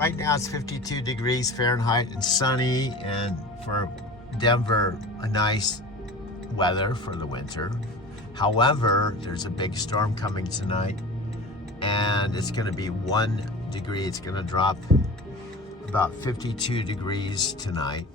Right now it's 52 degrees Fahrenheit and sunny, and for Denver, a nice weather for the winter. However, there's a big storm coming tonight, and it's going to be 1 degree. It's going to drop about 52 degrees tonight.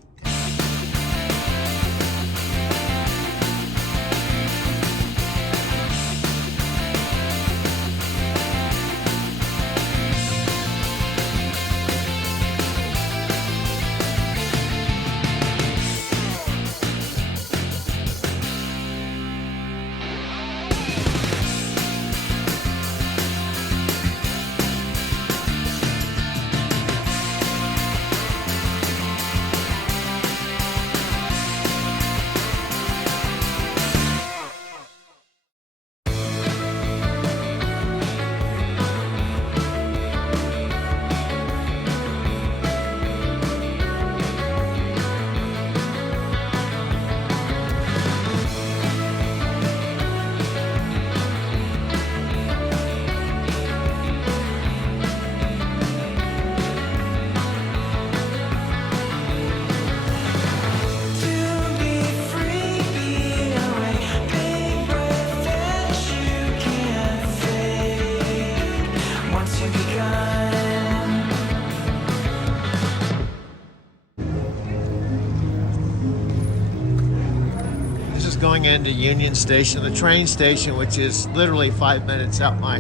Going into Union Station, the train station, which is literally 5 minutes out my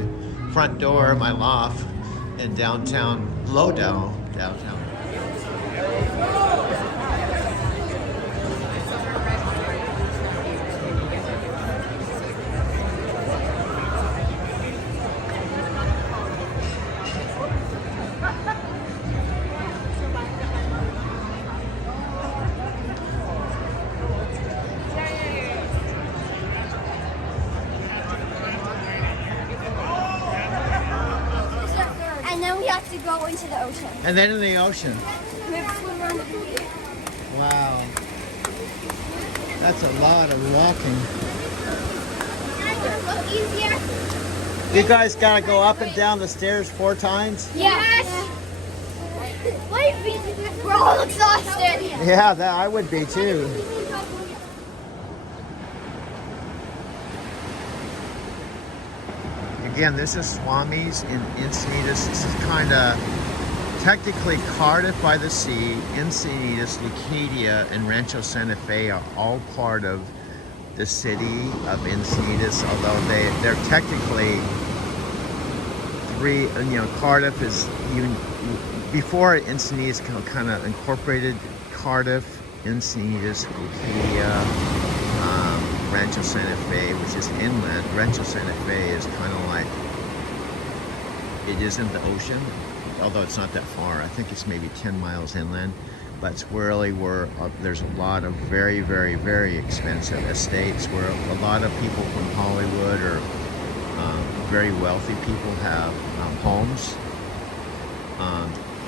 front door, my loft in downtown, Lowell, downtown. And then we have to go into the ocean. And then in the ocean. We have to swim around the beach. Wow. That's a lot of walking. Look easier. You guys gotta go up and down the stairs 4 times? Yes. We're all exhausted. Yeah, that I would be too. Again, this is Swami's in Encinitas. This is kind of technically Cardiff by the Sea, Encinitas, Leucadia, and Rancho Santa Fe are all part of the city of Encinitas, although they're technically three. Cardiff is before Encinitas kind of incorporated Cardiff, Encinitas, Leucadia. Rancho Santa Fe, which is inland. Rancho Santa Fe is kind of like, it is in the ocean, although it's not that far. I think it's maybe 10 miles inland, but it's really where there's a lot of very, very, very expensive estates where a lot of people from Hollywood or very wealthy people have homes,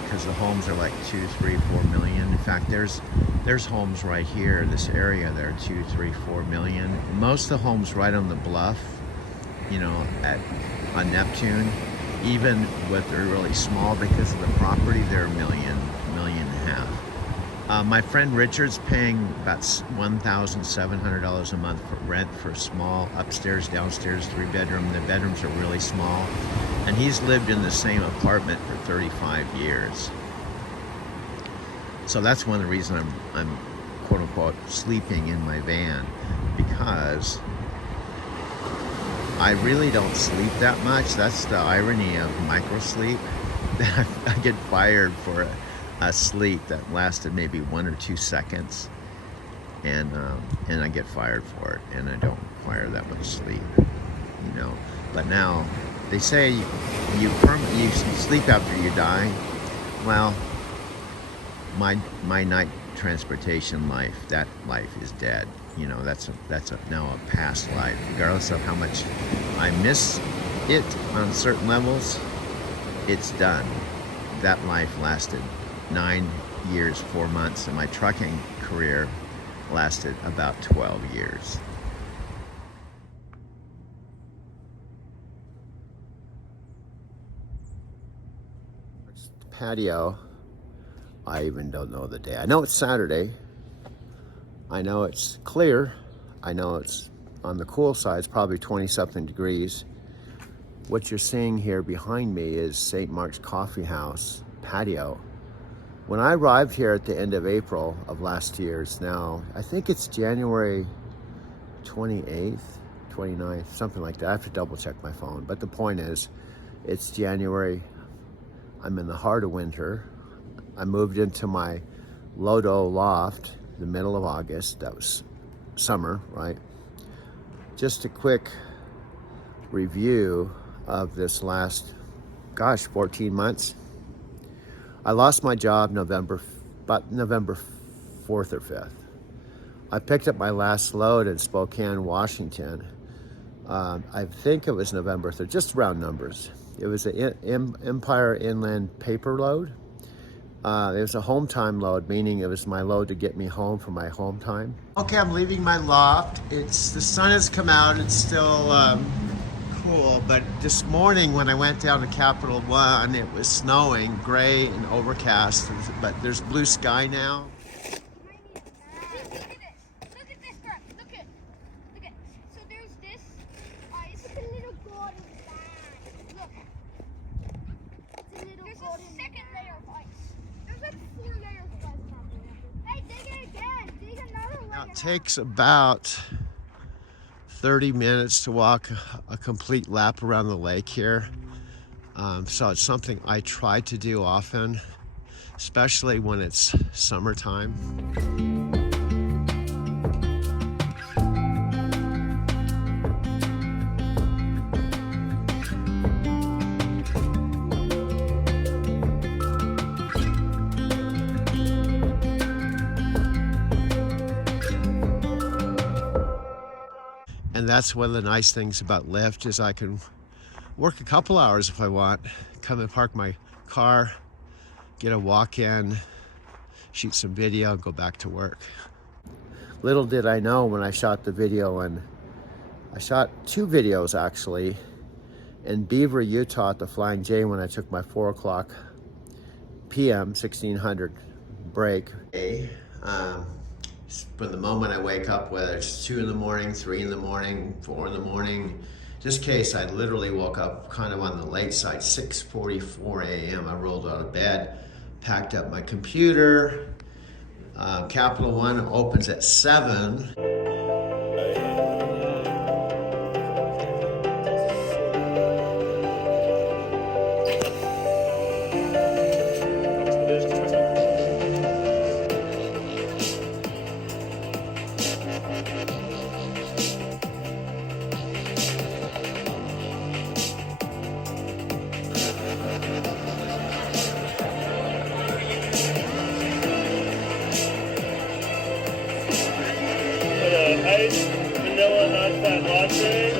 because the homes are like 2, 3, 4 million. In fact, there's homes right here, this area, they're 2, 3, 4 million. Most of the homes right on the bluff, on Neptune, even with they're really small because of the property, they're a million and a half. My friend Richard's paying about $1,700 a month for rent for small upstairs, downstairs, 3-bedroom. The bedrooms are really small, and he's lived in the same apartment for 35 years. So that's one of the reasons I'm quote unquote sleeping in my van, because I really don't sleep that much. That's the irony of microsleep. I get fired for a sleep that lasted maybe 1 or 2 seconds, and I get fired for it, and I don't require that much sleep, But now they say you sleep after you die. Well, my night transportation life, that life is dead. That's now a past life. Regardless of how much I miss it on certain levels, it's done. That life lasted 9 years, 4 months, and my trucking career lasted about 12 years. patio. I even don't know the day. I know it's Saturday. I know it's clear. I know it's on the cool side. It's probably 20-something degrees. What you're seeing here behind me is St. Mark's Coffee House patio. When I arrived here at the end of April of last year, it's now, I think it's January 28th, 29th, something like that. I have to double check my phone. But the point is, it's January. I'm in the heart of winter. I moved into my Lodo loft the middle of August. That was summer, right? Just a quick review of this last, 14 months. I lost my job November 4th or 5th. I picked up my last load in Spokane, Washington. I think it was November 3rd, just round numbers. It was an Empire Inland paper load. It was a home time load, meaning it was my load to get me home for my home time. Okay, I'm leaving my loft. The sun has come out. It's still cool, but this morning when I went down to Capital One, it was snowing, gray and overcast, but there's blue sky now. Look at this, girl. Look at. So there's this ice. It's a little golden line. Look. It's a little there's golden a second layer of ice. There's like 4 layers of ice happening. Hey, dig it again. Dig another layer. Now it takes about 30 minutes to walk a complete lap around the lake here. So it's something I try to do often, especially when it's summertime. And that's one of the nice things about Lyft is I can work a couple hours if I want, come and park my car, get a walk in, shoot some video, and go back to work. Little did I know when I shot the video, and I shot 2 videos actually, in Beaver, Utah at the Flying J when I took my 4 o'clock p.m. 1600 break. From the moment I wake up, whether it's 2 in the morning, 3 in the morning, 4 in the morning. This case, I literally woke up kind of on the late side, 6:44 a.m. I rolled out of bed, packed up my computer. Capital One opens at 7. Ice, vanilla, non-fat latte.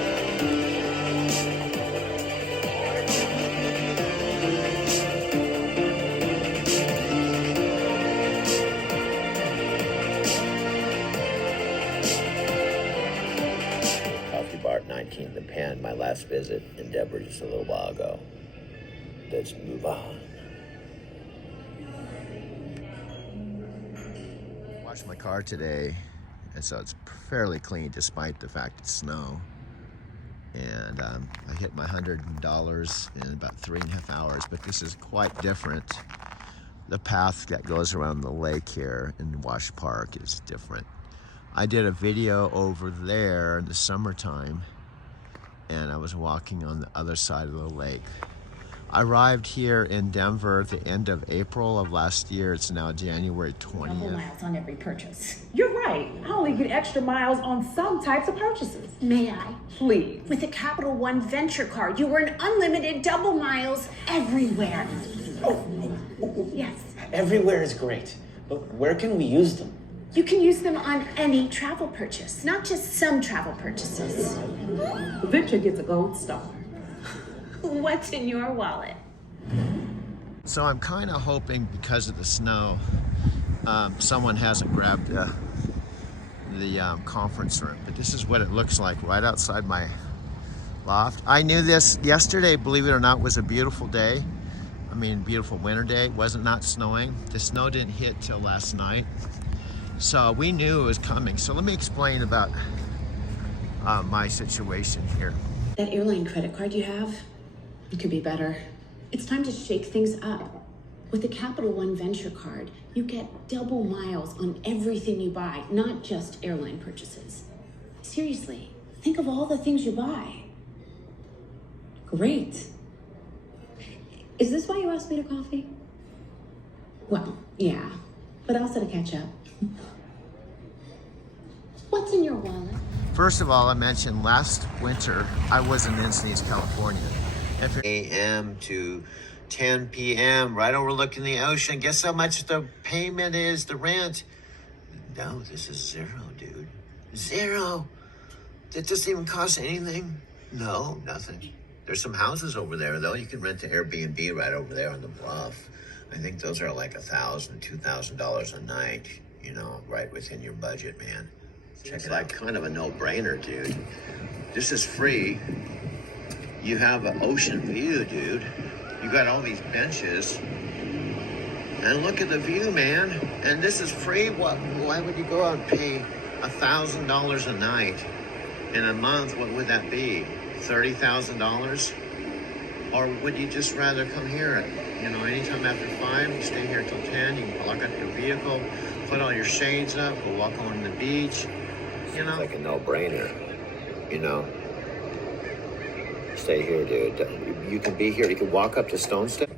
Coffee bar at 19th and Penn, my last visit in Denver just a little while ago. Let's move on. Washed my car today, and so it's fairly clean despite the fact it's snow. And I hit my $100 in about 3.5 hours, but this is quite different. The path that goes around the lake here in Wash Park is different. I did a video over there in the summertime, and I was walking on the other side of the lake. I arrived here in Denver at the end of April of last year. It's now January 20th. Double miles on every purchase. You're right. I only get extra miles on some types of purchases. May I? Please. With the Capital One Venture Card, you earn unlimited double miles everywhere. Yes. Everywhere is great, but where can we use them? You can use them on any travel purchase, not just some travel purchases. Venture gets a gold star. What's in your wallet? So I'm kind of hoping because of the snow, someone hasn't grabbed the conference room. But this is what it looks like right outside my loft. I knew this yesterday, believe it or not, was a beautiful day. mean, beautiful winter day. Wasn't not snowing. The snow didn't hit till last night. So we knew it was coming. So let me explain about my situation here. That airline credit card you have, it could be better. It's time to shake things up. With the Capital One Venture card, you get double miles on everything you buy, not just airline purchases. Seriously, think of all the things you buy. Great. Is this why you asked me to coffee? Well, yeah, but also to catch up. What's in your wallet? First of all, I mentioned last winter, I was in Encinitas, California. AM to 10 p.m., right overlooking the ocean. Guess how much the payment is, the rent? No, this is zero, dude. Zero. That doesn't even cost anything. No, nothing. There's some houses over there, though. You can rent the Airbnb right over there on the bluff. I think those are like $1,000, $2,000 a night, you know, right within your budget, man. Check it out. Kind of a no-brainer, dude. This is free. You have an ocean view, dude. You got all these benches. And look at the view, man. And this is free. Why would you go out and pay $1,000 a night? In a month, what would that be? $30,000? Or would you just rather come here, you know, anytime after 5, stay here till 10, you can lock up your vehicle, put all your shades up, go walk on the beach, you know? It's like a no-brainer, you know? Stay here, dude. You can be here, you can walk up to Stone Step.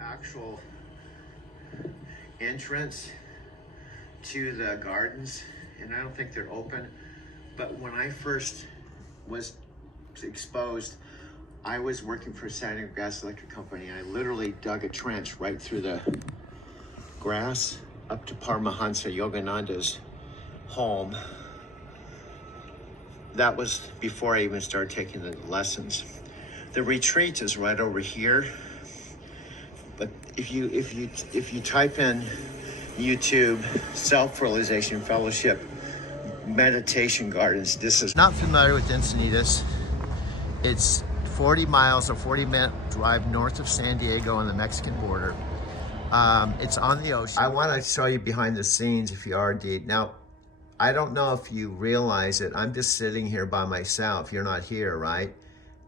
Actual entrance to the gardens, and I don't think they're open, but when I first was exposed, I was working for San Diego Gas Electric Company, and I literally dug a trench right through the grass up to Paramahansa Yogananda's home. That was before I even started taking the lessons. The retreat is right over here. But if you type in YouTube Self-Realization Fellowship Meditation Gardens, this is not familiar with Encinitas. It's 40 miles, a 40-minute drive north of San Diego on the Mexican border. It's on the ocean. I want to show you behind the scenes if you are indeed. Now, I don't know if you realize it. I'm just sitting here by myself. You're not here, right?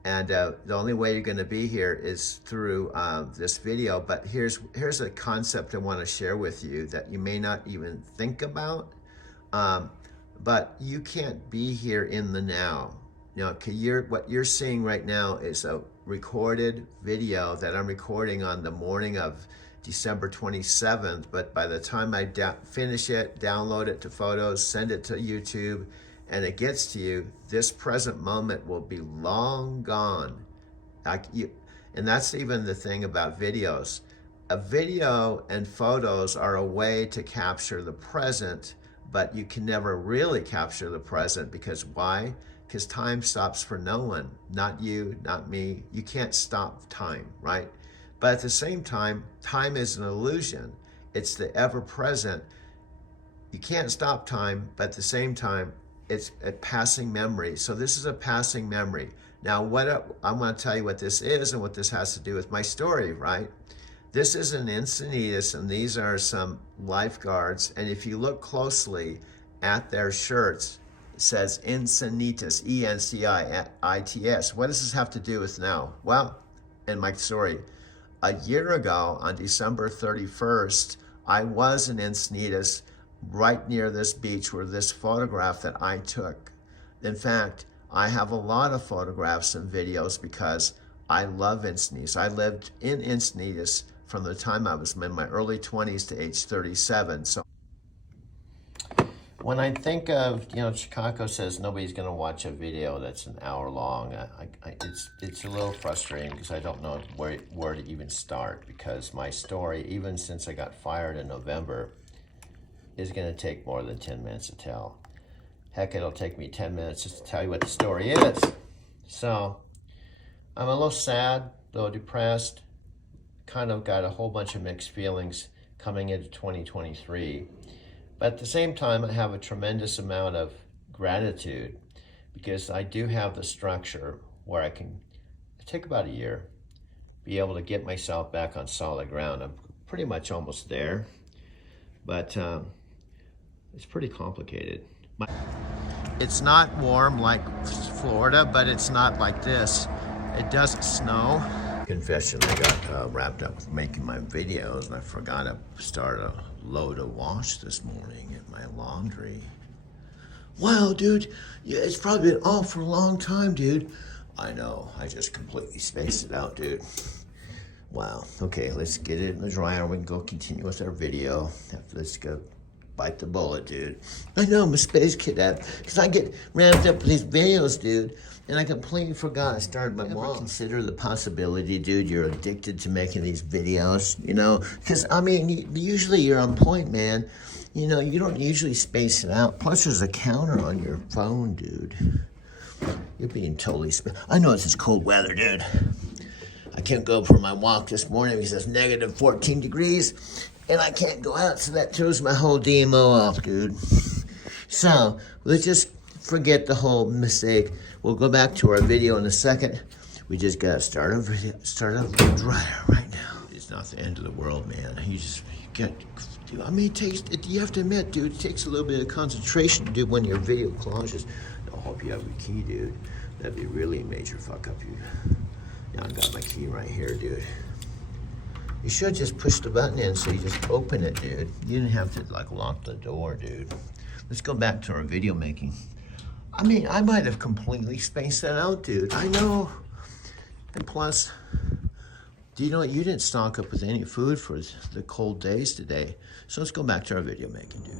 And the only way you're going to be here is through this video. But here's a concept I want to share with you that you may not even think about. But you can't be here in the now. You know, what you're seeing right now is a recorded video that I'm recording on the morning of December 27th. But by the time I finish it, download it to Photos, send it to YouTube, and it gets to you, this present moment will be long gone. And that's even the thing about videos. A video and photos are a way to capture the present, but you can never really capture the present because why? Because time stops for no one, not you, not me. You can't stop time, right? But at the same time, time is an illusion. It's the ever-present. You can't stop time, but at the same time, it's a passing memory. So this is a passing memory. Now, I'm going to tell you what this is and what this has to do with my story, right? This is an Encinitas, and these are some lifeguards. And if you look closely at their shirts, It says Encinitas, E-N-C-I-T-S. What does this have to do with now? Well, in my story, a year ago on December 31st, I was in Encinitas, right near this beach where this photograph that I took. In fact, I have a lot of photographs and videos because I love Encinitas. I lived in Encinitas from the time I was in my early 20s to age 37. So when I think of, Chicago says nobody's going to watch a video that's an hour long, it's a little frustrating because I don't know where to even start, because my story, even since I got fired in November, is going to take more than 10 minutes to tell. Heck, it'll take me 10 minutes just to tell you what the story is. So I'm a little sad, a little depressed, kind of got a whole bunch of mixed feelings coming into 2023. But at the same time, I have a tremendous amount of gratitude because I do have the structure where I can take about a year, be able to get myself back on solid ground. I'm pretty much almost there, but it's pretty complicated. It's not warm like Florida, but it's not like this. It doesn't snow. Confession, I got wrapped up with making my videos and I forgot to start a load of wash this morning in my laundry. Wow, dude, yeah, it's probably been off for a long time, dude. I know, I just completely spaced it out, dude. Wow, okay, let's get it in the dryer. We can go continue with our video. Let's go bite the bullet, dude. I know, I'm a space cadet, because I get ramped up with these videos, dude, and I completely forgot I started my mom. Consider the possibility, dude, you're addicted to making these videos, because, I mean, usually you're on point, man. You don't usually space it out. Plus, there's a counter on your phone, dude. You're being totally... I know it's this cold weather, dude. I can't go for my walk this morning because it's negative 14 degrees. And I can't go out, so that throws my whole DMO off, dude. So, let's just forget the whole mistake. We'll go back to our video in a second. We just gotta start a dryer right now. It's not the end of the world, man. You have to admit, dude, it takes a little bit of concentration to do when your video collages. I hope you have your key, dude. That'd be really a major fuck up. Yeah, I got my key right here, dude. You should just push the button in so you just open it, dude. You didn't have to lock the door, dude. Let's go back to our video making. I mean, I might have completely spaced that out, dude. I know. And plus, do you know what? You didn't stock up with any food for the cold days today. So let's go back to our video making, dude.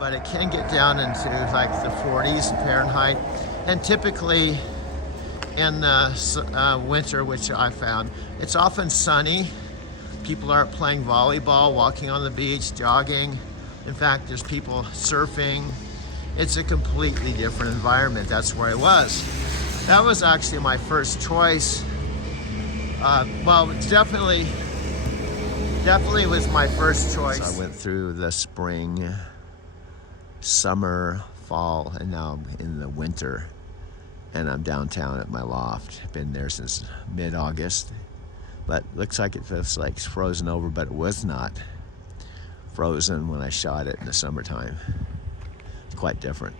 But it can get down into like the 40s Fahrenheit. And typically in the winter, which I found, it's often sunny. People are playing volleyball, walking on the beach, jogging. In fact, there's people surfing. It's a completely different environment. That's where I was. That was actually my first choice. Well, it definitely was my first choice. So I went through the spring, summer, fall, and now I'm in the winter, and I'm downtown at my loft. Been there since mid-August, but looks like it feels like it's frozen over, but it was not frozen when I shot it in the summertime. It's quite different.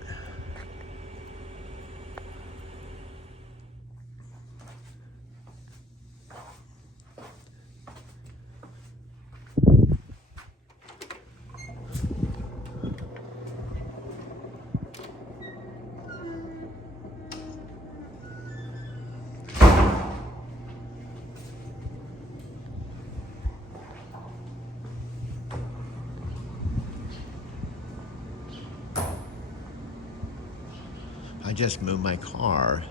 I just moved my car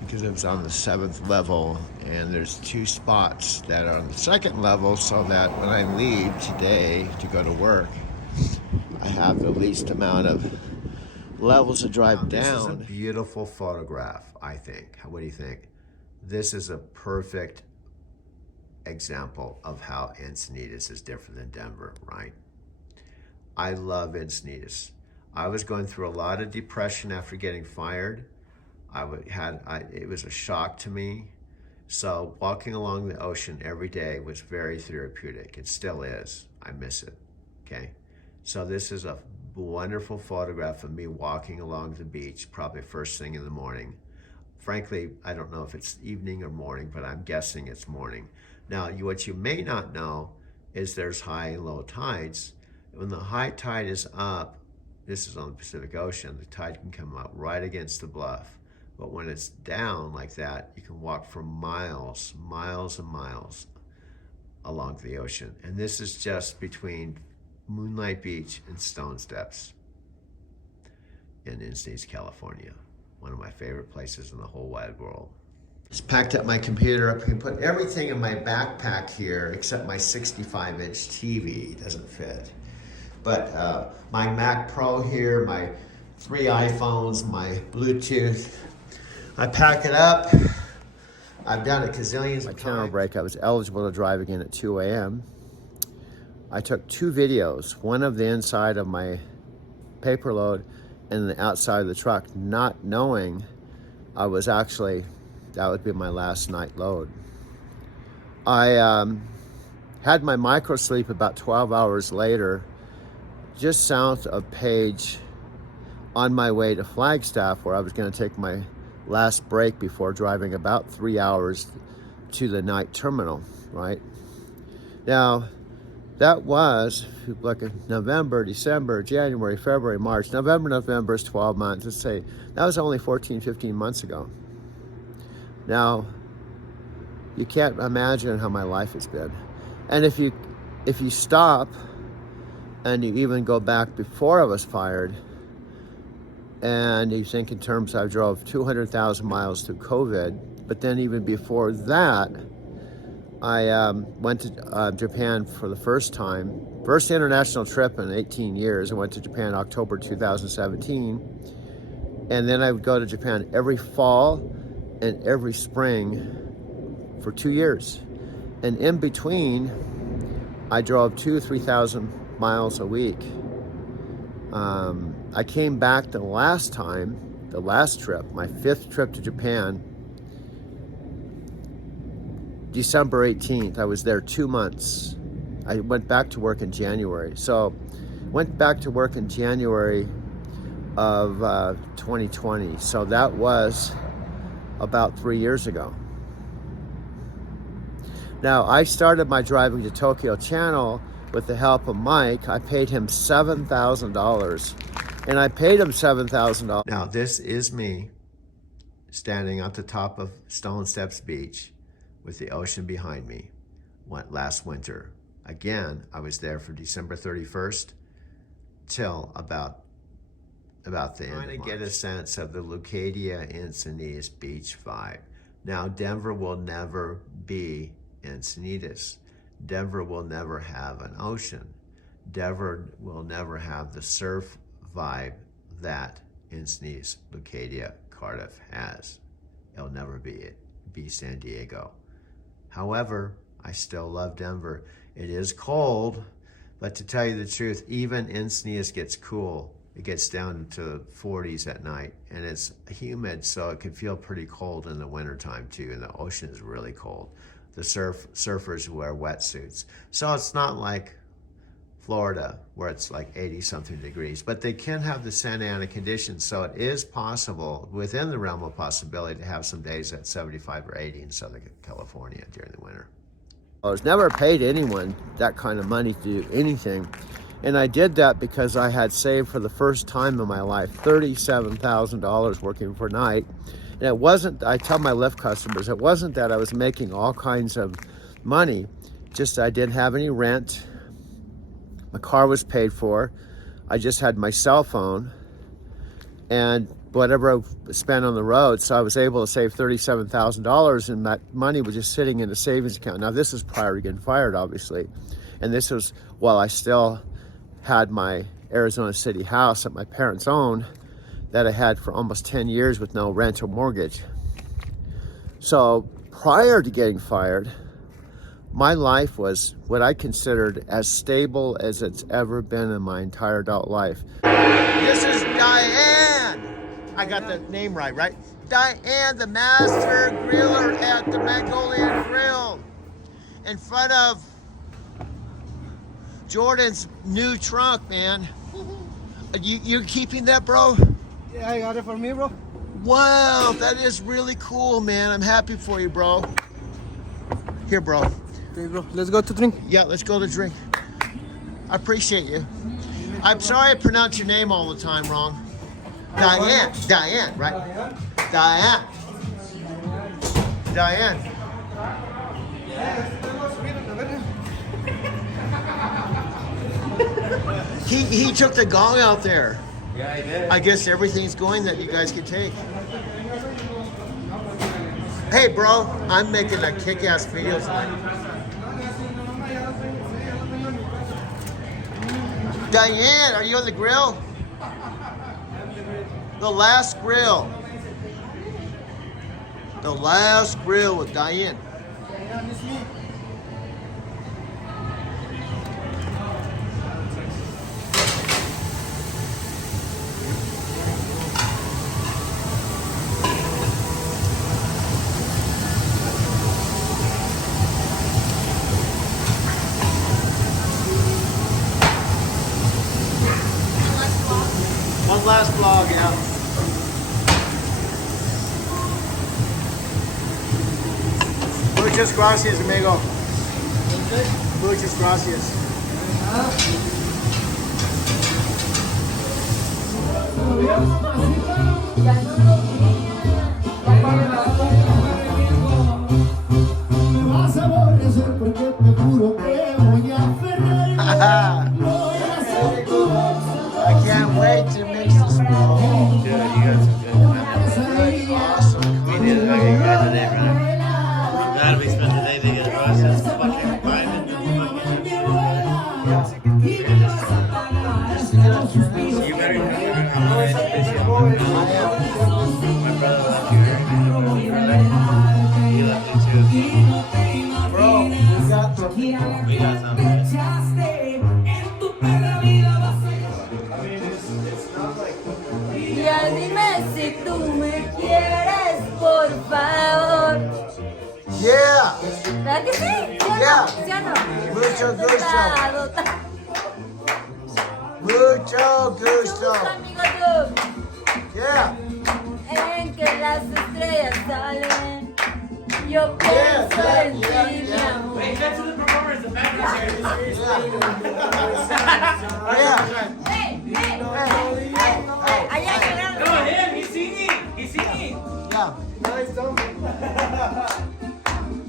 because it was on the 7th level, and there's 2 spots that are on the 2nd level, so that when I leave today to go to work, I have the least amount of levels to drive down. This is a beautiful photograph, I think. What do you think? This is a perfect example of how Encinitas is different than Denver, right? I love Encinitas. I was going through a lot of depression after getting fired. It was a shock to me. So walking along the ocean every day was very therapeutic. It still is. I miss it. Okay. So this is a wonderful photograph of me walking along the beach, probably first thing in the morning. Frankly, I don't know if it's evening or morning, but I'm guessing it's morning. Now, what you may not know is there's high and low tides. When the high tide is up, this is on the Pacific Ocean, the tide can come up right against the bluff. But when it's down like that, you can walk for miles, miles and miles along the ocean. And this is just between Moonlight Beach and Stone Steps in Encinitas, California. One of my favorite places in the whole wide world. Just packed up my computer. I can put everything in my backpack here except my 65-inch TV. It doesn't fit. But my Mac Pro here, my 3 iPhones, my Bluetooth. I pack it up. I've done it gazillions of times. My camera break, I was eligible to drive again at 2 a.m. I took 2 videos, one of the inside of my paper load and the outside of the truck, not knowing I was actually, that would be my last night load. I had my micro sleep about 12 hours later, just south of Page, on my way to Flagstaff, where I was going to take my last break before driving about 3 hours to the night terminal, right? Now, that was, if you look at November, December, January, February, March. November is 12 months. Let's say that was only 14, 15 months ago. Now, you can't imagine how my life has been. And if you stop and you even go back before I was fired, and you think in terms, I drove 200,000 miles through COVID, but then even before that, I went to Japan for the first time. First international trip in 18 years. I went to Japan October 2017. And then I would go to Japan every fall and every spring for 2 years. And in between, I drove 2,000 to 3,000 miles a week. I came back the last time, the last trip, my 5th trip to Japan, December 18th. I was there 2 months. I went back to work in January. So went back to work in January of 2020. So that was about 3 years ago. Now, I started my Driving to Tokyo channel with the help of Mike. I paid him $7,000. And I paid him $7,000. Now, this is me standing at the top of Stone Steps Beach with the ocean behind me last winter. Again, I was there for December 31st till about the end of March. Trying to get a sense of the Leucadia Encinitas Beach vibe. Now, Denver will never be Encinitas. Denver will never have an ocean. Denver will never have the surf vibe that Encinitas, Leucadia, Cardiff has. It'll never be San Diego. However, I still love Denver. It is cold, but to tell you the truth, even Encinitas gets cool. It gets down to the 40s at night, and it's humid, so it can feel pretty cold in the wintertime too, and the ocean is really cold. The surfers wear wetsuits. So it's not like Florida, where it's like 80-something degrees, but they can have the Santa Ana conditions, so it is possible, within the realm of possibility, to have some days at 75 or 80 in Southern California during the winter. I was never paid anyone that kind of money to do anything, and I did that because I had saved for the first time in my life $37,000 working for night. And it wasn't, I tell my Lyft customers, it wasn't that I was making all kinds of money, just I didn't have any rent. My car was paid for. I just had my cell phone and whatever I spent on the road. So I was able to save $37,000, and that money was just sitting in a savings account. Now, this is prior to getting fired, obviously. And this was while I still had my Arizona City house that my parents owned that I had for almost 10 years with no rent or mortgage. So prior to getting fired, my life was what I considered as stable as it's ever been in my entire adult life. This is Diane. I got the name right? Diane, the master griller at the Mongolian Grill, in front of Jordan's new trunk, man. You keeping that, bro? Yeah, I got it for me, bro. Wow, that is really cool, man. I'm happy for you, bro. Here, bro. Okay, bro. Let's go to drink. Yeah, let's go to drink. I appreciate you. I'm sorry I pronounce your name all the time wrong. Diane, right? Diane. He took the gong out there. Yeah, I did. I guess everything's going that you guys can take. Hey, bro, I'm making a kick-ass video tonight. Diane, are you on the grill? The last grill. The last grill with Diane. One last vlog, yeah. Muchas gracias, amigo. Muchas gracias. I can't wait to mix this bro. Dude, you got some good commitment. Awesome. We did it. Okay, you got the day, man. Glad we spent the day together, bro. It's just fucking vibing and fucking. You better come here. I'm always appreciative. My brother left you very much. He left you too. Bro, we got something. We got something. Ya dime si tú me quieres, por favor. Yeah. ¿Verdad que sí? ¿Sí o no? Yeah. ¿Sí o no? Mucho gusto. Dotado, Mucho gusto. amigo tú, Yeah. en que las estrellas salen. Yo pienso en ti, mi amor. Yeah. Hey, hey, hey, hey. Allá llegaron. Yeah.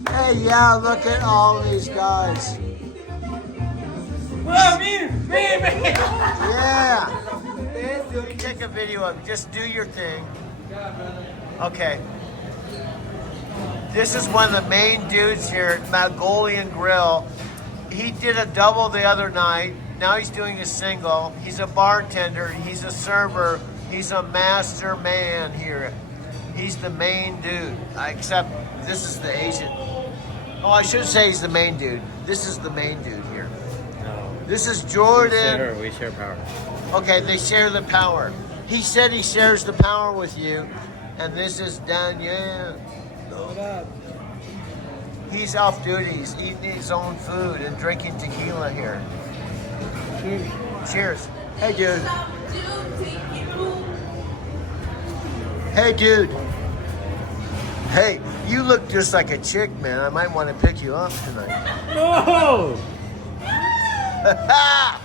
Hey, yeah, look at all these guys. Yeah. Take a video of it. Just do your thing. Okay. This is one of the main dudes here at Mongolian Grill. He did a double the other night. Now he's doing a single. He's a bartender. He's a server. He's a master man here. He's the main dude. Except this is the Asian. Oh, I should say he's the main dude. This is the main dude here. No. This is Jordan. We share power. Okay, they share the power. He said he shares the power with you. And this is Daniel. He's off duty. He's eating his own food and drinking tequila here. Cheers. Hey, dude. Hey, dude. Hey, you look just like a chick, man. I might want to pick you up tonight. No! Ah,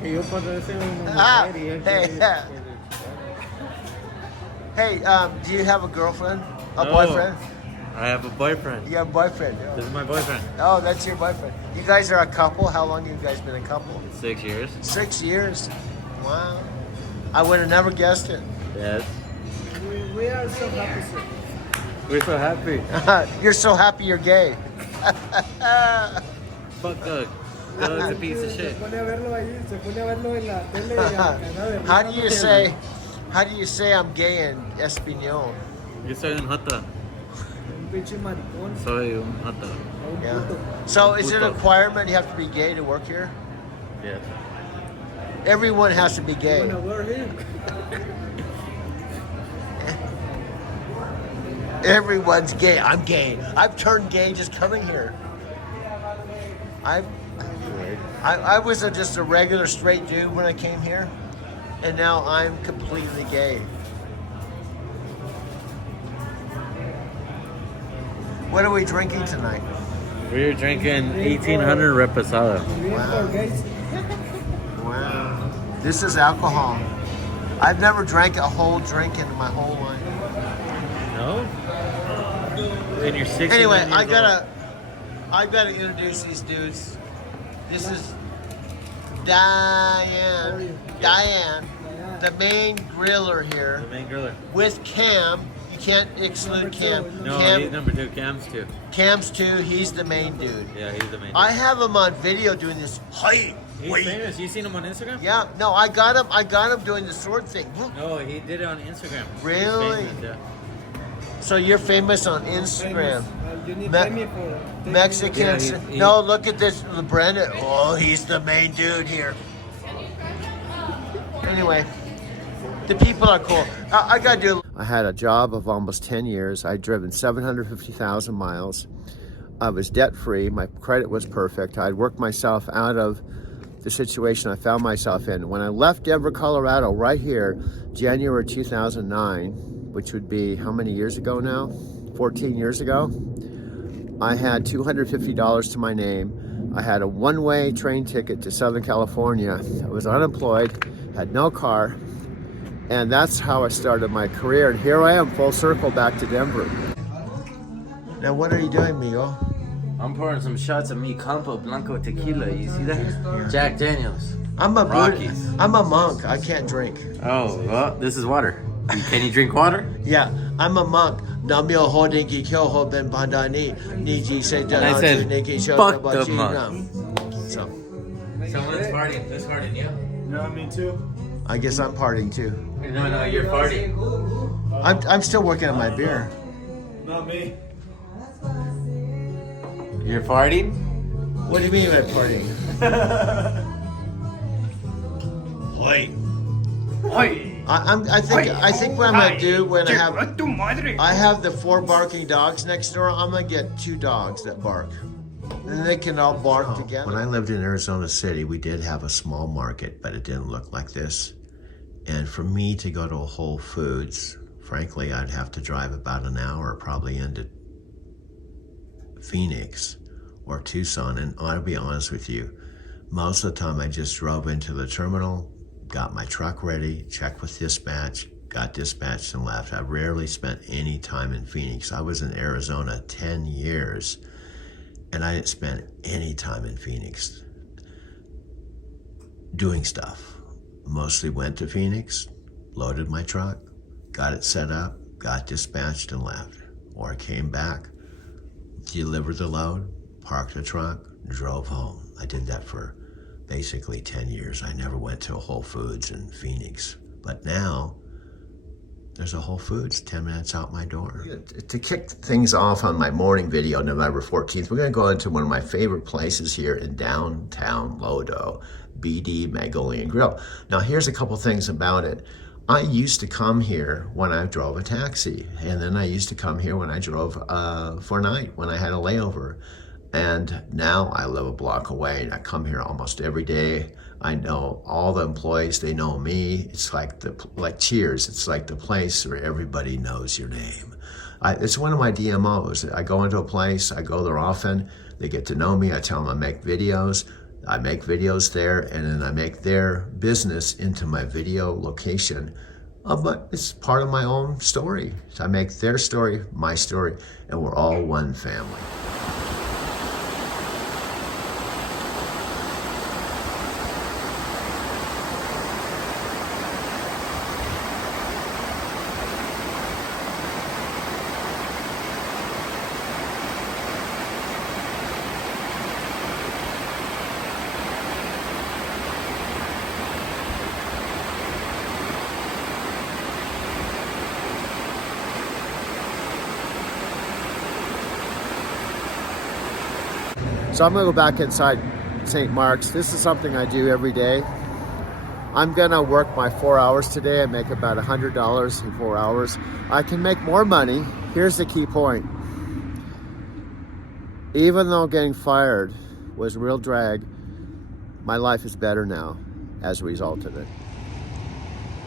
Que yo puedo decir una mujer y él hey, quiere- hey, do you have a girlfriend? A No. boyfriend? I have a boyfriend. You have a boyfriend. This is my boyfriend. Oh, that's your boyfriend. You guys are a couple? How long have you guys been a couple? 6 years. 6 years. Wow. I would have never guessed it. Yes. We are so happy, sir. We're so happy. You're so happy you're gay. Fuck Doug. Doug's a piece of shit. Se pone a verlo ahí, se pone a verlo en la tele y a la cara de How do you say I'm gay in Espanol? Yo soy un jota. pinche maricón. Soy un joto. Un Yeah. puto. So is it a Puto. requirement you have to be gay to work here? Yes. Everyone has to be You gay. wanna wear him? Everyone's gay. I'm gay. I've turned gay just coming here. I was just a regular straight dude when I came here, and now I'm completely gay. What are we drinking tonight? We're drinking 1800 Reposado. Bien por gays. Wow. This is alcohol. I've never drank a whole drink in my whole life. No? And you're 69 Anyway, years I gotta introduce these dudes. This is Diane, the main griller old. here, The main griller. with Cam. You can't exclude Cam. No, Cam, he's number 2. Cam's 2. Cam's too. He's the main dude. Yeah, he's the main. I have him on video doing this. Hey, He's wait. famous. You seen him on Instagram? Yeah, no, I got him. I got him doing the sword thing. No, he did it on Instagram. He's Really? famous, yeah. So you're famous on Instagram. You need Me- pay me for Mexicans. Yeah, he- No, look at this, Brandon. Oh, he's the main dude here. Anyway, the people are cool. I gotta do. I had a job of almost 10 years. I'd driven 750,000 miles. I was debt free. My credit was perfect. I'd worked myself out of the situation I found myself in. When I left Denver, Colorado, right here, January 2009, which would be how many years ago now? 14 years ago. I had $250 to my name. I had a one-way train ticket to Southern California. I was unemployed, had no car, and that's how I started my career. And here I am, full circle back to Denver. Now, what are you doing, Miguel? I'm pouring some shots of mi Campo Blanco tequila. You see that? Jack Daniels. I'm a Rockies. I'm a monk. I can't drink. Oh, well, this is water. Can you drink water? Yeah, I'm a monk. Namyo hodinki kyo hoben bandani niji se And I said, fuck the monk. So, Someone's farting. Who's farting? You? Yeah, me too. I guess I'm partying too. No, you're farting. I'm still working on my beer. Not me. You're farting? What do you mean by partying? I think what I'm gonna do when I have the 4 barking dogs next door, I'm gonna get 2 dogs that bark. And they can all bark together. When I lived in Arizona City, we did have a small market, but it didn't look like this. And for me to go to a Whole Foods, frankly, I'd have to drive about an hour probably into Phoenix or Tucson. And I'll be honest with you, most of the time I just drove into the terminal, got my truck ready, checked with dispatch, got dispatched and left. I rarely spent any time in Phoenix. I was in Arizona 10 years and I didn't spend any time in Phoenix doing stuff. Mostly went to Phoenix, loaded my truck, got it set up, got dispatched and left. Or I came back, delivered the load, parked the truck, drove home. I did that for basically 10 years. I never went to a Whole Foods in Phoenix. But now, there's a Whole Foods 10 minutes out my door. To kick things off on my morning video, November 14th, we're gonna go into one of my favorite places here in downtown Lodo, BD Magolian Grill. Now, here's a couple things about it. I used to come here when I drove a taxi, and then I used to come here when I drove for a night, when I had a layover. And now I live a block away, and I come here almost every day. I know all the employees, they know me. It's like Cheers, it's like the place where everybody knows your name. It's one of my DMOs. I go into a place, I go there often, they get to know me, I tell them I make videos there, and then I make their business into my video location. But it's part of my own story. So I make their story, my story, and we're all one family. So I'm gonna go back inside St. Mark's. This is something I do every day. I'm gonna work my 4 hours today. I make about $100 in 4 hours. I can make more money. Here's the key point. Even though getting fired was a real drag, my life is better now as a result of it.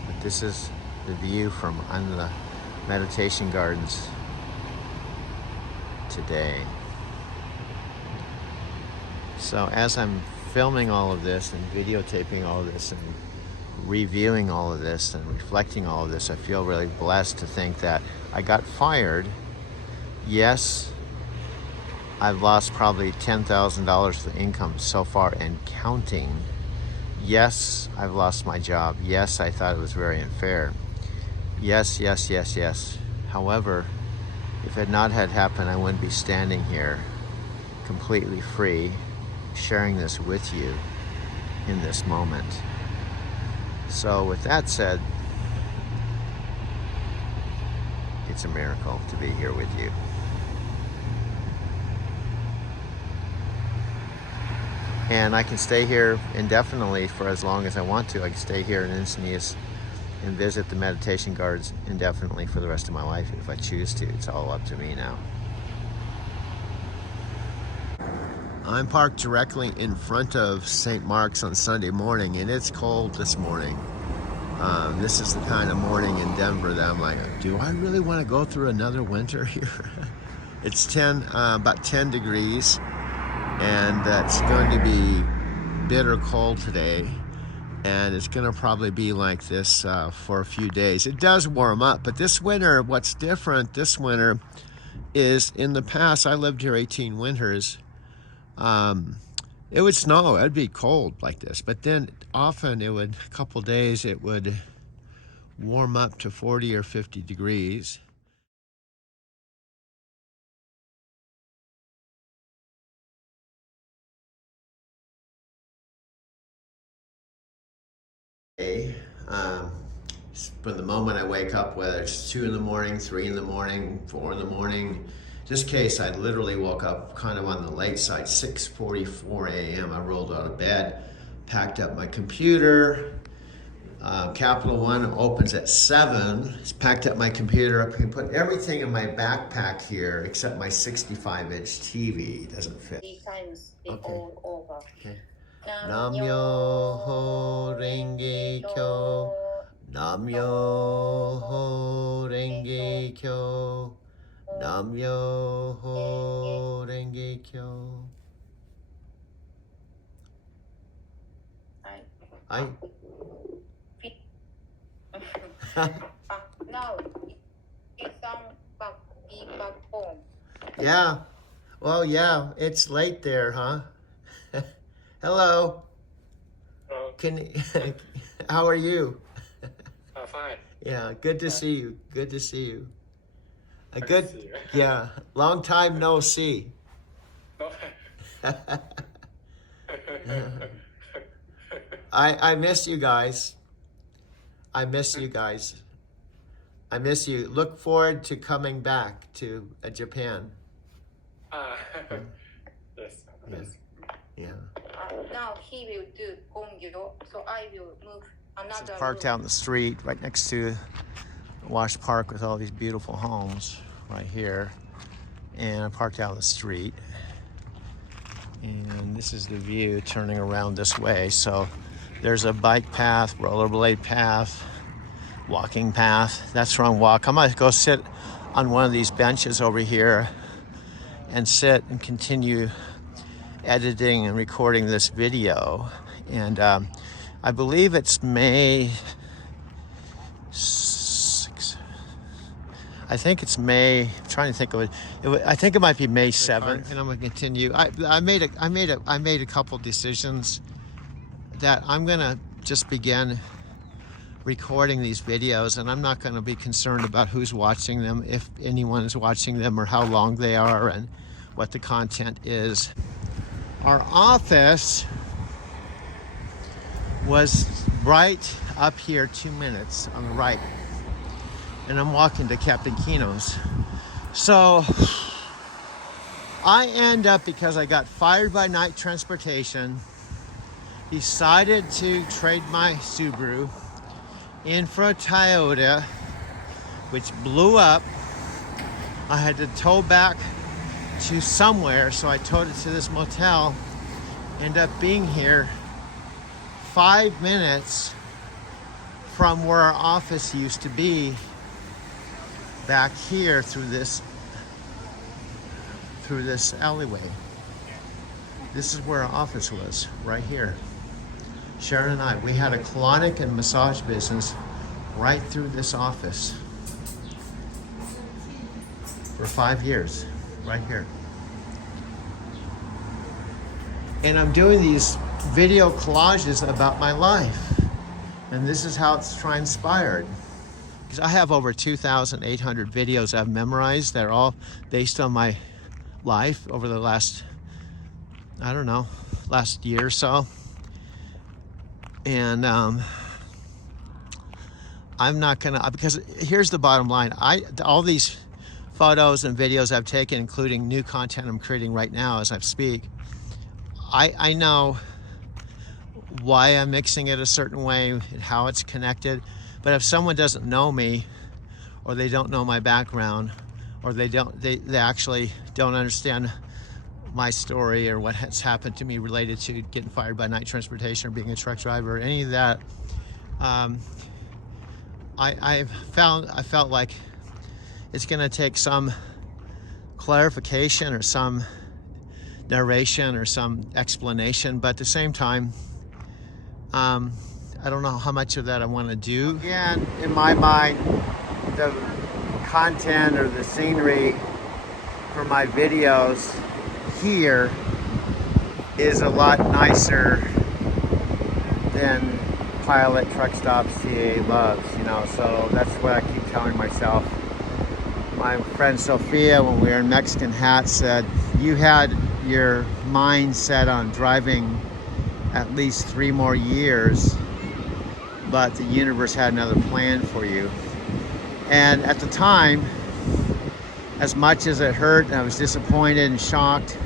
But this is the view from under the meditation gardens today. So as I'm filming all of this and videotaping all of this and reviewing all of this and reflecting all of this, I feel really blessed to think that I got fired. Yes, I've lost probably $10,000 of income so far and counting. Yes, I've lost my job. Yes, I thought it was very unfair. Yes, yes, yes, yes. However, if it not had happened, I wouldn't be standing here completely free, sharing this with you in this moment. So with that said, it's a miracle to be here with you. And I can stay here indefinitely for as long as I want to. I can stay here in Encinitas and visit the meditation gardens indefinitely for the rest of my life if I choose to. It's all up to me now. I'm parked directly in front of St. Mark's on Sunday morning, and it's cold this morning. This is the kind of morning in Denver that I'm like, do I really want to go through another winter here? It's about 10 degrees, and it's going to be bitter cold today, and it's going to probably be like this for a few days. It does warm up, but this winter, what's different this winter is in the past, I lived here 18 winters. It would snow, it'd be cold like this, but then often it would, a couple days, it would warm up to 40 or 50 degrees. From the moment I wake up, whether it's 2 in the morning, 3 in the morning, 4 in the morning, this case, I literally woke up kind of on the late side, 6:44 a.m. I rolled out of bed, packed up my computer. Capital One opens at 7. Packed up my computer. I can put everything in my backpack here except my 65-inch TV. It doesn't fit. 3 times Okay. all over. Okay. Nam-myoho Renge Kyo. Nam-myoho Renge Kyo. Nam-myoho Renge Kyo. I No, it's back home. Yeah. Well, yeah, it's late there, huh? Hello. Hello. How are you? Fine. Yeah, good to see you. Good to see you. A Good good, to see you. yeah, long time no see. I miss you guys. I miss you guys. I miss you. Look forward to coming back to Japan. Yes. Yeah. Yeah. Now he will do Gongyo, so I will move another. Parked out in the street right next to Wash Park with all these beautiful homes right here. And I parked out in the street. And this is the view turning around this way. So there's a bike path, rollerblade path, walking path. That's where I'm walking. I'm gonna go sit on one of these benches over here and sit and continue editing and recording this video. And I believe it's May 6th. I think it's May. I'm trying to think of it. I think it might be May 7th. And I'm gonna continue. I made a couple decisions that I'm gonna just begin recording these videos, and I'm not gonna be concerned about who's watching them, if anyone is watching them, or how long they are, and what the content is. Our office was right up here 2 minutes on the right, and I'm walking to Captain Kino's. So I end up, because I got fired by Knight Transportation, decided to trade my Subaru in for a Toyota, which blew up. I had to tow back to somewhere, so I towed it to this motel. End up being here 5 minutes from where our office used to be, back here through this alleyway. This is where our office was, right here. Sharon and I, we had a colonic and massage business right through this office for 5 years, right here. And I'm doing these video collages about my life. And this is how it's transpired. Because I have over 2,800 videos I've memorized that are all based on my life over the last, I don't know, last year or so. And I'm not gonna, because here's the bottom line. All these photos and videos I've taken, including new content I'm creating right now as I speak, I know why I'm mixing it a certain way and how it's connected. But if someone doesn't know me, or they don't know my background, or they actually don't understand my story or what has happened to me related to getting fired by Knight Transportation or being a truck driver or any of that, I felt like it's going to take some clarification or some narration or some explanation, but at the same time, I don't know how much of that I want to do. Again, in my mind, the content or the scenery for my videos here is a lot nicer than Pilot Truck Stops CA loves, you know, so that's what I keep telling myself. My friend Sophia, when we were in Mexican Hat, said, you had your mind set on driving at least 3 more years, but the universe had another plan for you. And at the time, as much as it hurt and I was disappointed and shocked,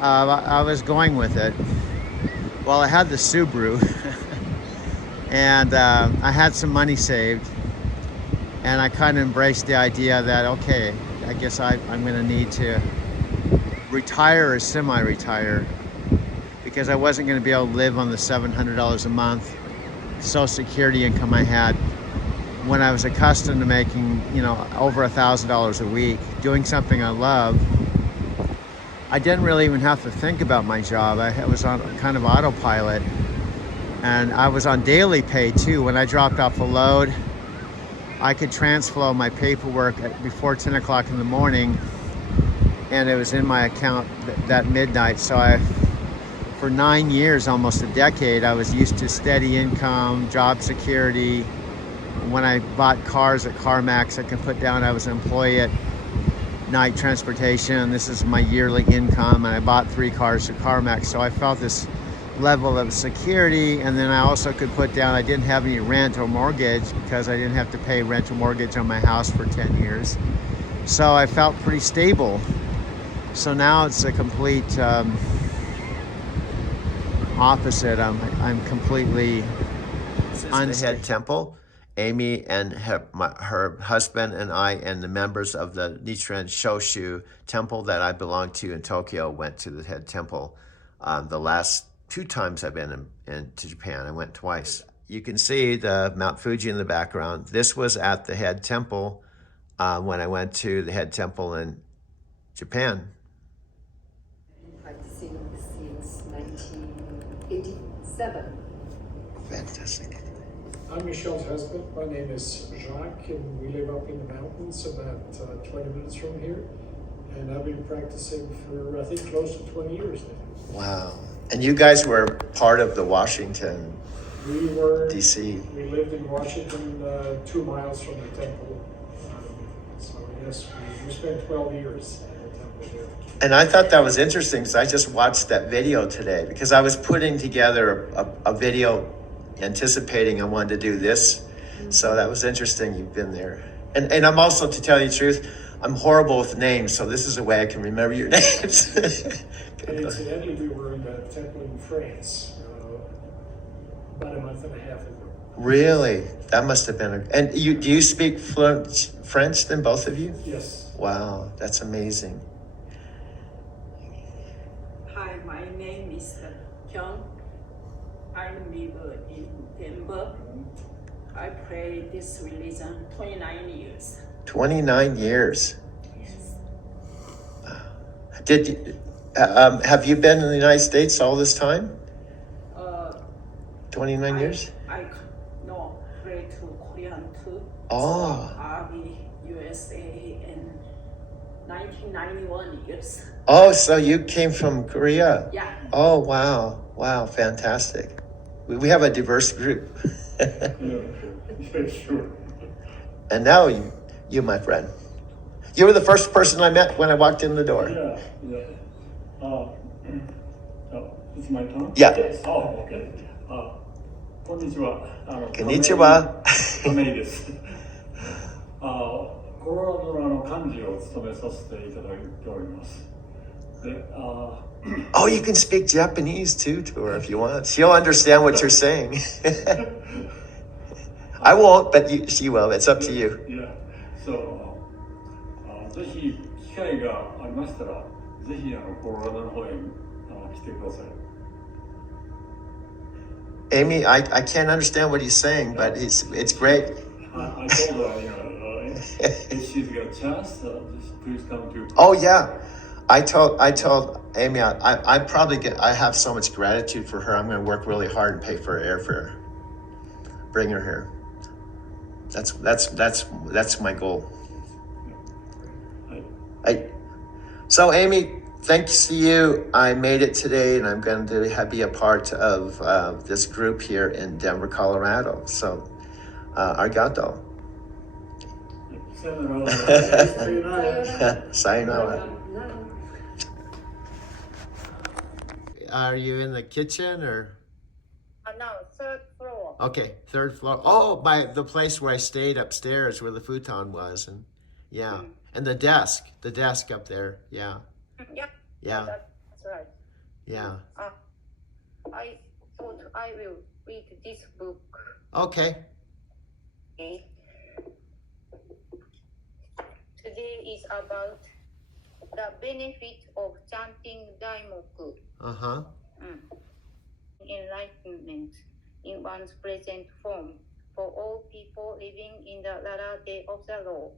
I was going with it. Well, I had the Subaru and I had some money saved, and I kind of embraced the idea that, okay, I guess I'm gonna need to retire or semi-retire, because I wasn't gonna be able to live on the $700 a month Social Security income I had when I was accustomed to making, you know, over $1,000 a week, doing something I love. I didn't really even have to think about my job. I was on kind of autopilot, and I was on daily pay too. When I dropped off a load, I could transflow my paperwork before 10 o'clock in the morning, and it was in my account that midnight. So for 9 years, almost a decade, I was used to steady income, job security. When I bought cars at CarMax, I can put down I was an employee at Knight Transportation. This is my yearly income, and I bought 3 cars at CarMax. So I felt this level of security, and then I also could put down I didn't have any rent or mortgage, because I didn't have to pay rent or mortgage on my house for 10 years. So I felt pretty stable. So now it's a complete opposite. I'm completely on the head temple. Amy and her husband and I and the members of the Nichiren Shoshu temple that I belong to in Tokyo went to the head temple. The last 2 times I've been to Japan, I went twice. You can see the Mount Fuji in the background. This was at the head temple when I went to the head temple in Japan. Practicing since 1987. Fantastic. I'm Michelle's husband. My name is Jacques, and we live up in the mountains about 20 minutes from here. And I've been practicing for, I think, close to 20 years now. Wow. And you guys were part of the Washington, We were, D.C. we lived in Washington, 2 miles from the temple. So yes, we spent 12 years at the temple there. And I thought that was interesting, because I just watched that video today, because I was putting together a video anticipating I wanted to do this. So that was interesting you've been there. And I'm also, to tell you the truth, I'm horrible with names, so this is a way I can remember your names. And incidentally, we were in the temple in France about a month and a half ago. Really? That must have been and do you speak fluent French then, both of you? Yes. Wow, that's amazing. Hi, my name is Kyung. I live in Denver. I pray this religion 29 years. 29 years. Yes. Did you, have you been in the United States all this time? 29 years? I no, pray to Korean too. Oh. So I'll be USA in 1991 years. Oh, so you came from Korea? Yeah. Oh, wow. Wow, fantastic. We have a diverse group. Yeah, sure. And now you, my friend. You were the first person I met when I walked in the door. Yeah, yeah. It's my turn? Yeah. Yes. Oh, okay. こんにちは。こんにちは。亀井です。コロラドの幹事を務めさせていただいております。で、Oh, you can speak Japanese too to her if you want. She'll understand what you're saying. I won't, but she will. It's up to you. Yeah. So, ぜひ機会がありましたら、ぜひコロラドの方へ来てください。Amy, I can't understand what he's saying, but it's great. I told her, if she's got a chance, just please come to. Oh yeah, I told Amy I probably I have so much gratitude for her. I'm going to work really hard and pay for her airfare. Bring her here. That's my goal. So Amy, thanks to you, I made it today, and I'm going to be a part of this group here in Denver, Colorado. So, arigato. Sayonara. Are you in the kitchen or? No, third floor. Okay, third floor. Oh, by the place where I stayed upstairs, where the futon was, and yeah, and the desk up there. Yeah. Yeah. Yeah. That's right. Yeah. I thought I will read this book. Okay. Okay. Today is about the benefit of chanting Daimoku. Uh-huh. Enlightenment in one's present form for all people living in the latter day of the law.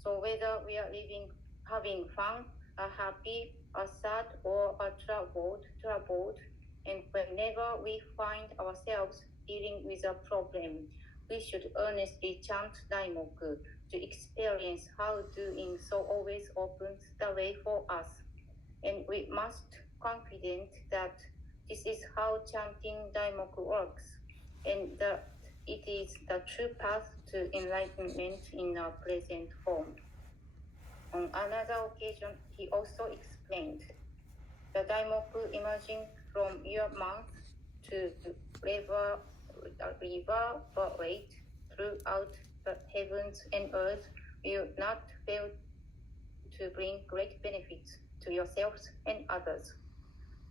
So whether we are having fun, happy, sad, or troubled, and whenever we find ourselves dealing with a problem, we should earnestly chant Daimoku to experience how doing so always opens the way for us. And we must confident that this is how chanting Daimoku works, and that it is the true path to enlightenment in our present form. On another occasion, he also explained, the Daimoku emerging from your mouth to reverberate throughout the heavens and earth will not fail to bring great benefits to yourselves and others.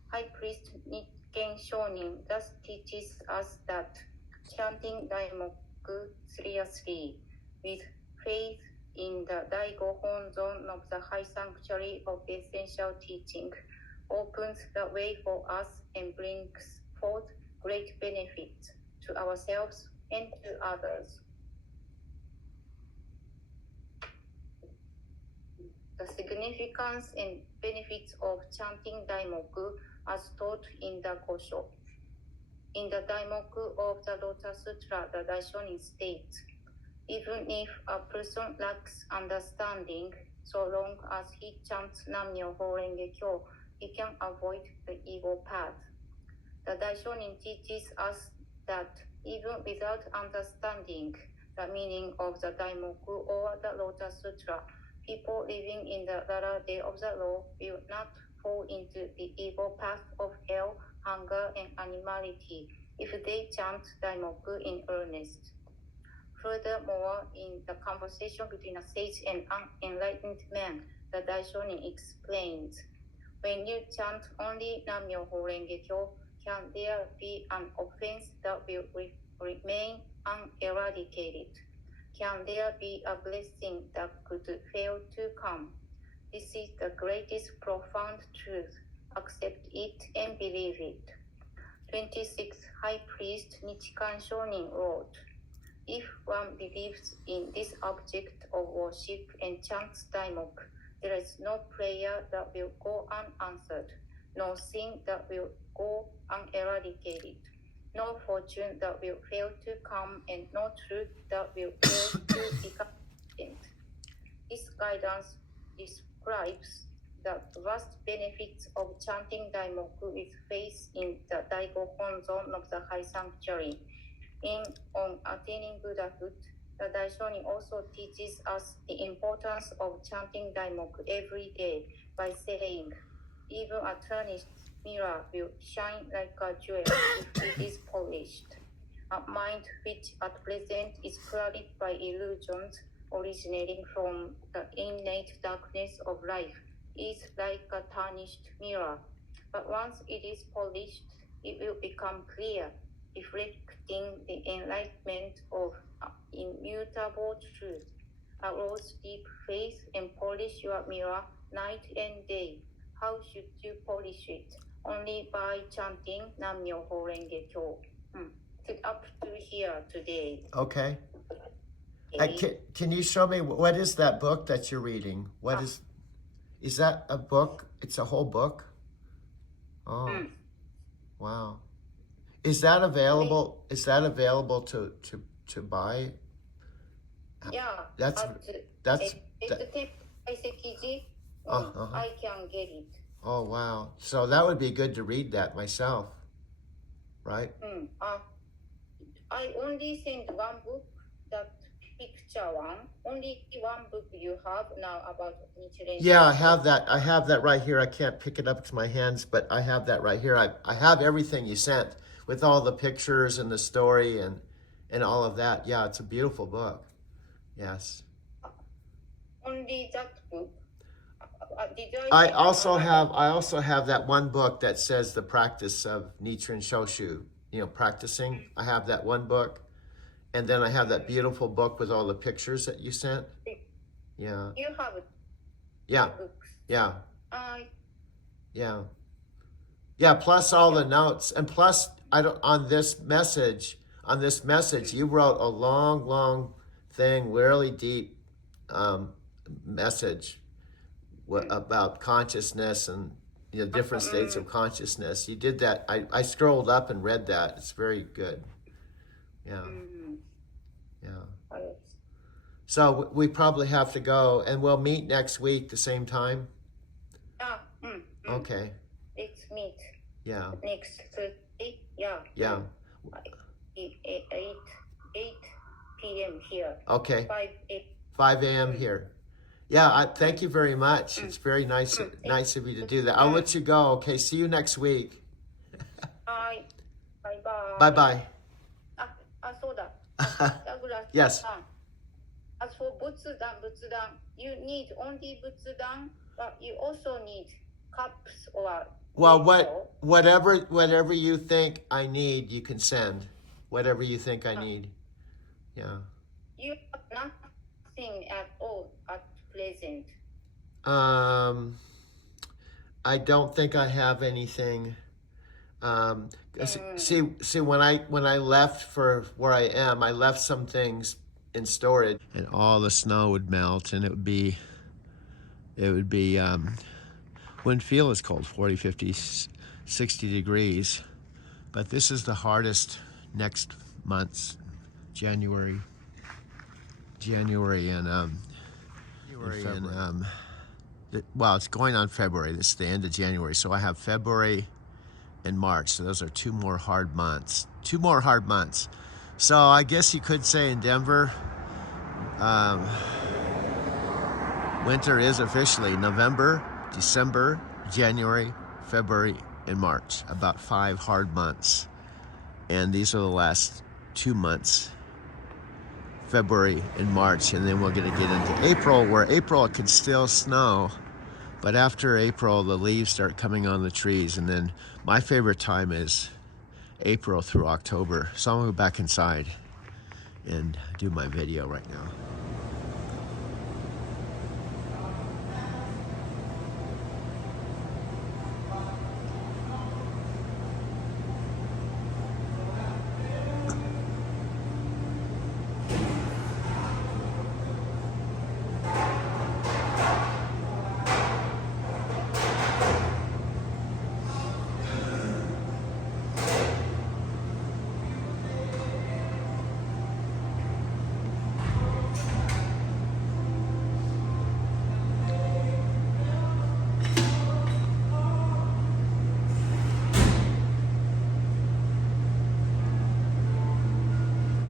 High Priest Nikken Shonin thus teaches us that chanting Daimoku seriously with faith in the Daigo Honzon of the high sanctuary of essential teaching opens the way for us and brings forth great benefits to ourselves and to others. The significance and benefits of chanting Daimoku as taught in the Kosho. In the Daimoku of the Lotus Sutra, the Daishonin states, even if a person lacks understanding, so long as he chants Nam-myoho Renge Kyo, he can avoid the evil path. The Daishonin teaches us that even without understanding the meaning of the Daimoku or the Lotus Sutra, people living in the latter day of the law will not fall into the evil path of hell, hunger, and animality if they chant Daimoku in earnest. Furthermore, in the conversation between a sage and an enlightened man, the Daishonin explains, when you chant only Nam-myoho Renge Kyo, can there be an offense that will remain uneradicated? Can there be a blessing that could fail to come? This is the greatest profound truth. Accept it and believe it. 26th High Priest Nichikan Shonin wrote, if one believes in this object of worship and chants Daimoku, there is no prayer that will go unanswered, no sin that will go uneradicated, no fortune that will fail to come, and no truth that will fail to become evident. This guidance describes the vast benefits of chanting Daimoku with faith in the Daigo Honzon of the High Sanctuary. On attaining Buddhahood, the Daishonin also teaches us the importance of chanting Daimoku every day by saying, even a tarnished mirror will shine like a jewel if it is polished. A mind which at present is clouded by illusions originating from the innate darkness of life is like a tarnished mirror. But once it is polished, it will become clear, reflecting the enlightenment of immutable truth. Arouse deep faith and polish your mirror night and day. How should you polish it? Only by chanting Nam-myoho Renge Kyo. Up to here today. Okay. Can you show me, what is that book that you're reading? What is that a book? It's a whole book? Oh, wow. Is that available? Is that available to buy? Yeah. That's I can get it. Oh, wow. So that would be good to read that myself, right? I only sent one book, that picture one. Only one book you have now about Nichiren. Yeah, I have that. I have that right here. I can't pick it up to my hands, but I have that right here. I have everything you sent with all the pictures and the story and all of that. Yeah, it's a beautiful book. Yes. Only that book. I also have that one book that says the practice of Nichiren Shoshu, practicing. I have that one book. And then I have that beautiful book with all the pictures that you sent. Yeah. You have Yeah. books. Yeah. Yeah, plus all the notes. And plus on this message, you wrote a long thing, really deep message about consciousness and different states of consciousness. You did that. I scrolled up and read that. It's very good. Yeah. Yeah. So we probably have to go, and we'll meet next week the same time. Okay. Let's meet. Yeah. Next Thursday. Yeah. Yeah. 8 p.m. here. Okay. 5 a.m. here. Yeah, thank you very much. It's very nice of you to do that. I'll let you go. Okay, see you next week. Bye. Bye-bye. Bye-bye. そうだ。Yes. As for 仏壇, you need only 仏壇, but you also need cups or... Well, whatever you think I need, you can send. Whatever you think I need. Yeah. You have nothing at all at present. I don't think I have anything. See, when I left for where I am, I left some things in storage, and all the snow would melt, and it would be wouldn't feel as cold, 40, 50, 60 degrees. But this is the hardest next months, January and well, it's going on February. This is the end of January, so I have February and March. So those are 2 more hard months. So I guess you could say in Denver, winter is officially November, December, January, February, and March. About 5 hard months. And these are the last 2 months, February and March, and then we're going to get into April, where April it could still snow, but after April the leaves start coming on the trees, and then my favorite time is April through October. So I'm going to go back inside and do my video right now.